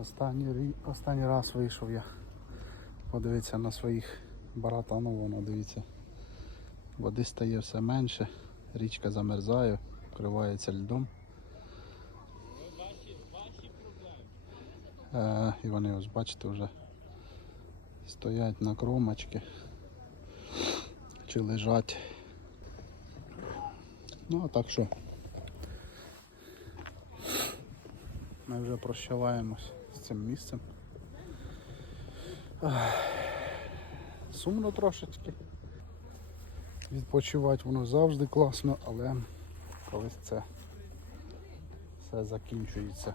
Останній, останній раз вийшов я. Подивитися на своїх баратанов, воно дивіться. Води стає все менше, річка замерзає, вкривається льдом. Е, і вони ось бачите вже стоять на кромочці чи лежать. Ну а так що ми вже прощаваємось цим місцем. Сумно трошечки. Відпочивати воно завжди класно, але колись це все закінчується.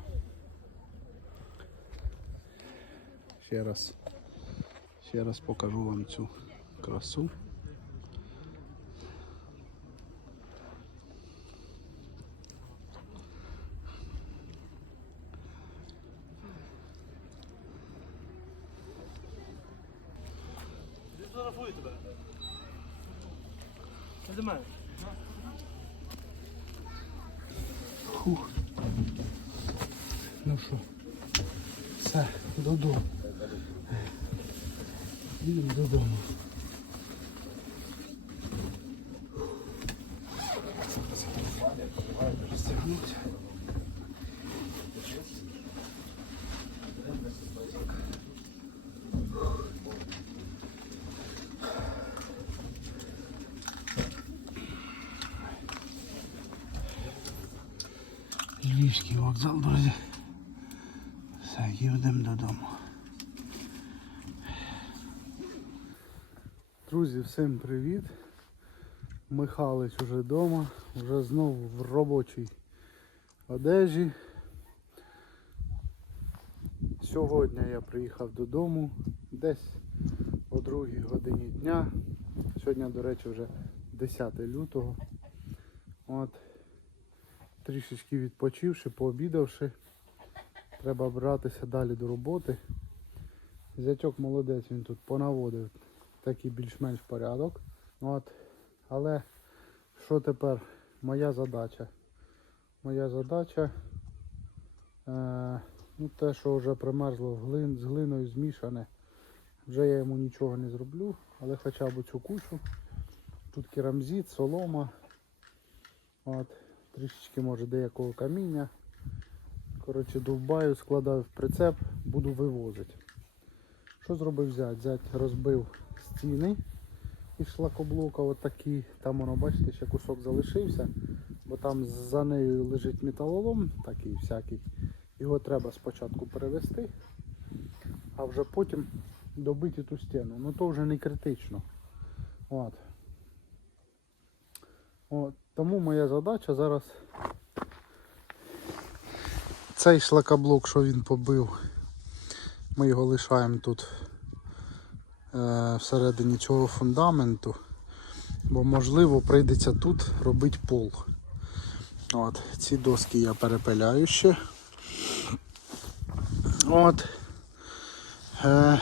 Ще раз, ще раз покажу вам цю красу. все, додому. Їдемо додому. Розтягнути. Львівський вокзал, друзі. Їдемо додому. Друзі, всім привіт. Михалич уже вдома, вже знову в робочій одежі. Сьогодні я приїхав додому десь о 2 годині дня. Сьогодні, до речі, вже 10 лютого. От трішечки відпочивши, пообідавши, треба братися далі до роботи. Зятьок молодець, він тут понаводив такий більш-менш порядок. От. Але що тепер? Моя задача? Моя задача е, ну, те, що вже примерзло глин, з глиною змішане. Вже я йому нічого не зроблю, але хоча б цю кучу. Тут керамзит, солома. От трішечки може деякого каміння. Коротше, довбаю, складаю в прицеп, буду вивозити. Що зробив зять? Зять розбив стіни із шлакоблока отакі. Там воно, бачите, ще кусок залишився, бо там за нею лежить металолом такий всякий. Його треба спочатку перевести, а вже потім добити ту стіну. Ну то вже не критично. От. От. Тому моя задача зараз цей шлакоблок, що він побив, ми його лишаємо тут е, всередині цього фундаменту, бо можливо прийдеться тут робити пол. От, ці доски я перепиляю ще. От. Е,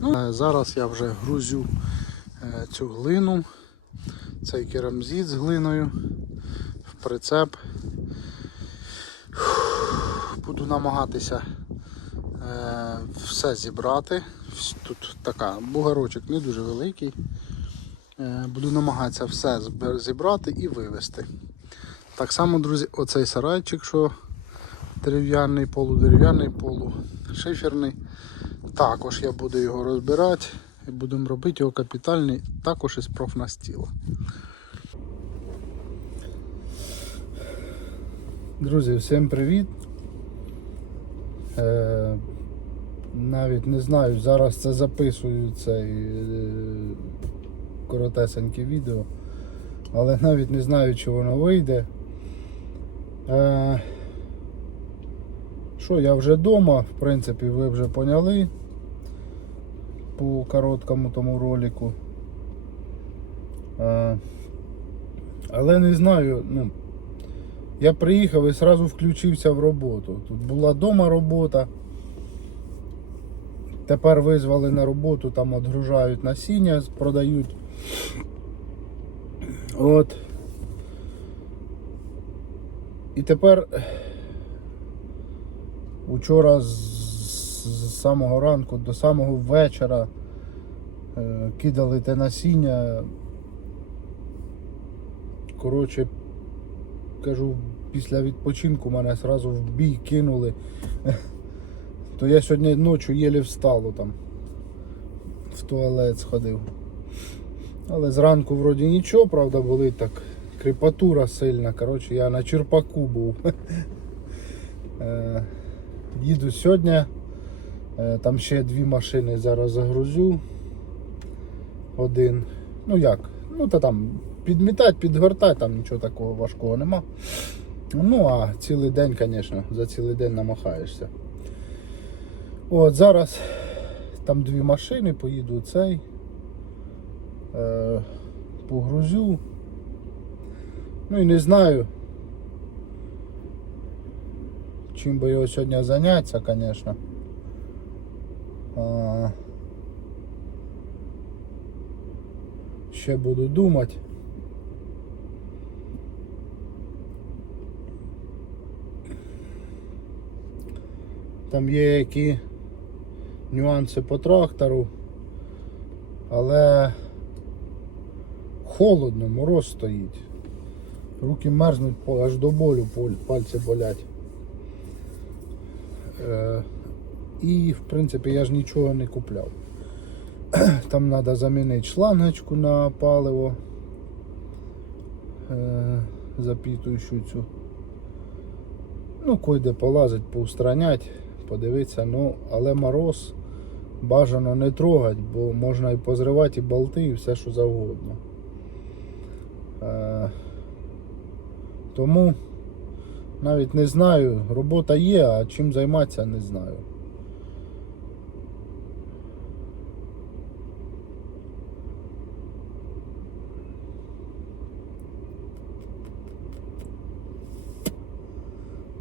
ну, е, зараз я вже грузю е, цю глину цей керамзит з глиною в прицеп. Буду намагатися е, все зібрати. Тут така бугорочок не дуже великий. Е, буду намагатися все зібрати і вивезти. Так само, друзі, оцей сарайчик, що дерев'яний, полудерев'яний, полушиферний. Також я буду його розбирати і будемо робити його капітальний також із профнастіла. Друзі, всім привіт. Е, навіть не знаю, зараз це записую цей е, коротесеньке відео, але навіть не знаю, чи воно вийде. Е, що, я вже вдома, в принципі, ви вже поняли по короткому тому ролику. Е, але не знаю, ну, я приїхав і одразу включився в роботу. Тут була вдома робота. Тепер визвали на роботу, там відгружають насіння, продають. От. І тепер Учора з, з самого ранку до самого вечора е, кидали те насіння. Коротше, кажу, після відпочинку мене одразу в бій кинули. То я сьогодні ночі єлі встало там. В туалет сходив. Але зранку вроді нічого, правда, були так. Кріпатура сильна. Коротше, я на черпаку був. Е, Їду сьогодні. Е, Там ще дві машини зараз загрузю. Один. Ну як? Ну та там підмітати, підгортати, там нічого такого важкого нема. Ну а цілий день, звісно, за цілий день намахаєшся. От зараз там дві машини, поїду цей. Е, погрузю. Ну і не знаю. Чим би його сьогодні зайнятися, звісно. Ще буду думати. Там є які нюанси по трактору, але холодно, мороз стоїть. Руки мерзнуть аж до болю, пальці болять. Е, і в принципі я ж нічого не купляв. Там треба замінити шлангочку на паливо е, запітуючу цю. Ну, койде полазить, поустранять, подивитися, ну, але мороз бажано не трогати, бо можна і позривати і болти, і все що завгодно. Е, тому навіть не знаю, робота є, а чим займатися не знаю.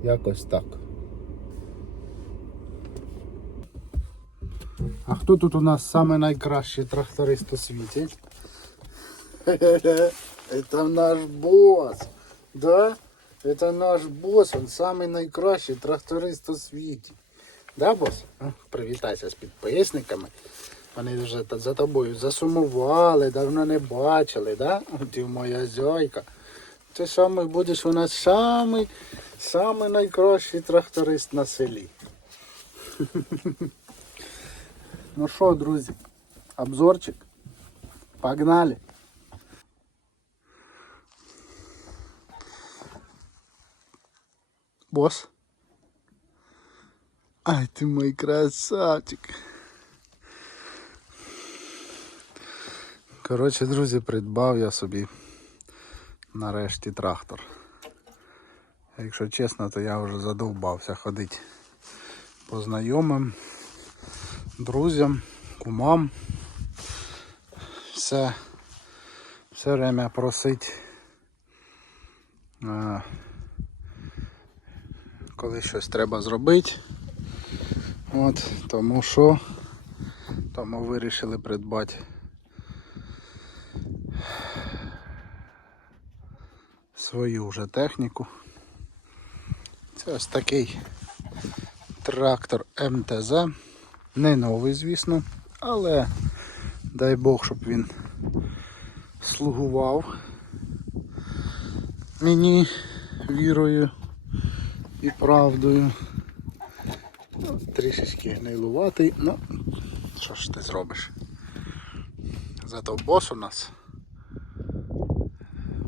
Якось так. А хто тут у нас самий найкращий тракторист у світі? Это наш босс. Да? Это наш босс, он самый найкращий тракторист у світі. Да, бос? Ну, Привітайся з підписниками. Вони вже та- за тобою засумували, давно не бачили, да? О, Ти моя зойка. Ти самий будеш у нас самий, самий найкращий тракторист на селі. Ну що, друзі, обзорчик. Погнали. Босс. Ай, ти мой красавчик. Коротше, друзі, придбав я собі нарешті трактор. Якщо чесно, то я вже задовбався ходити по знайомим, Друзям, кумам. Все, все время просить. е, коли щось треба зробити. От, тому що тому вирішили придбати свою вже техніку. Це ось такий трактор МТЗ. Не новий, звісно, але дай Бог, щоб він слугував мені вірою і правдою. Ну, трішечки гнилуватий, ну що ж ти зробиш? Зато бос у нас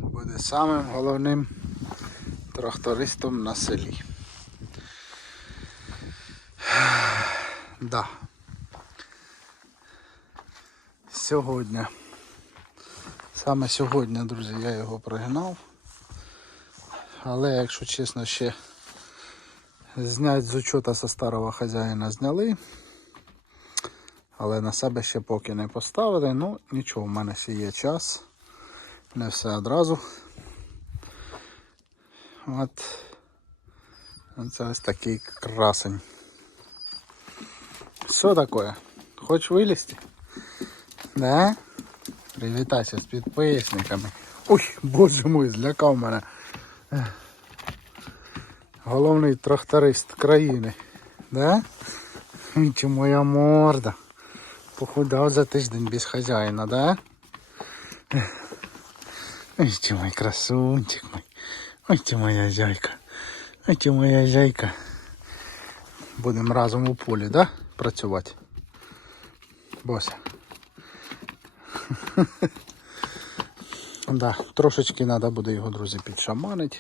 буде самим головним трактористом на селі. Да. Сьогодні. Саме сьогодні, друзі, я його пригнав. Але, якщо чесно, ще Знять з учета со старого хазяїна зняли. Але на себе ще поки не поставили. Ну, нічого, в мене ще є час. Не все одразу. От. Це ось такий красень. Що таке? Хочеш вилізти? Да? Привітайся з підписниками. Ой, боже мой, злякав мене головний тракторист країни. Да? Вітя, моя морда. Похудав за тиждень без хазяїна, да? Ой, ти мой красунчик мой. Ой, ти моя зяйка. Ой, ти моя зяйка. Будемо разом у полі, да? Працювати. Бося. Да, трошечки треба буде його, друзі, підшаманити.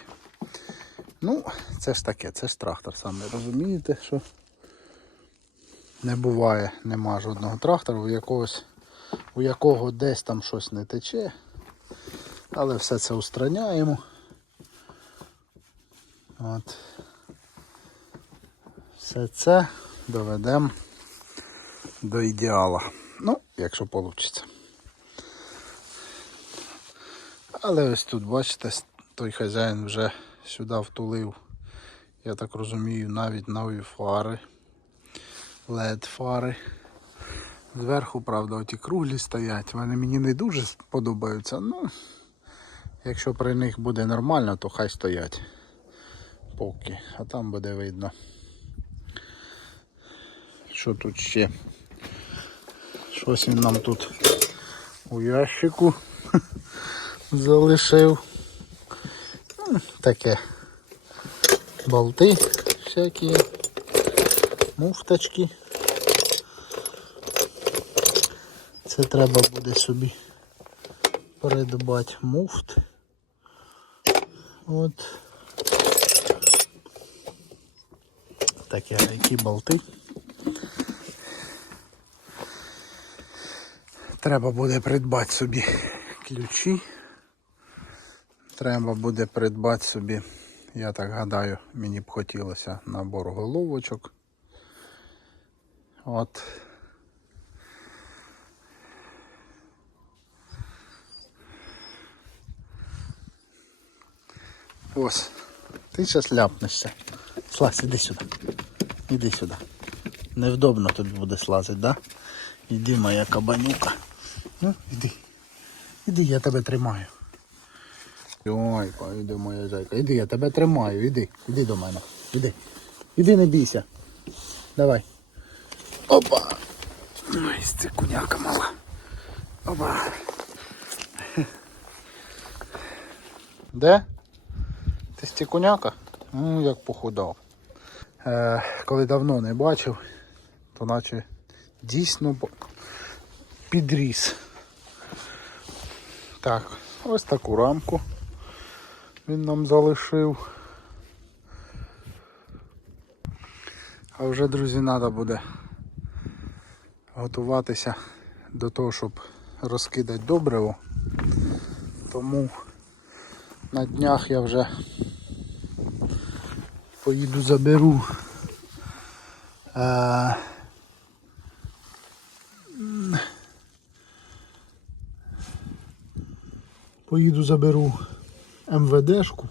Ну, це ж таке, це ж трактор, саме розумієте, що не буває, нема жодного трактора, у якогось, у якого десь там щось не тече. Але все це устраняємо. От. Все це доведемо до ідеала. Ну, якщо вийде. Але ось тут, бачите, той хазяїн вже сюди втулив, я так розумію, навіть нові фари, LED фари. Зверху, правда, оті круглі стоять. Вони мені не дуже подобаються. Ну, якщо при них буде нормально, то хай стоять. Поки. А там буде видно. Що тут ще? Щось він нам тут у ящику залишив. Таке. Болти всякі, муфточки. Це треба буде собі придбати муфт. От. Такі які болти. Треба буде придбати собі ключі. Треба буде придбати собі, я так гадаю, мені б хотілося набор головочок. От. Ось. Ти зараз ляпнешся. Слазь, іди сюди. Іди сюди. Невдобно тобі буде слазити, да? Іди моя кабанюка. Ну, іди. Іди, я тебе тримаю. Ой, іди моя зайка. Іди, я тебе тримаю, іди. Іди до мене. Іди. Іди, не бійся. Давай. Опа. Ой, це куняка мала. Опа. Де? Ти стікуняка? Ну, як похудав. Е, коли давно не бачив, то наче дійсно підріс. Так, ось таку рамку він нам залишив. А вже, друзі, треба буде готуватися до того, щоб розкидати добриво. Тому на днях я вже поїду заберу е, поїду заберу МВДшку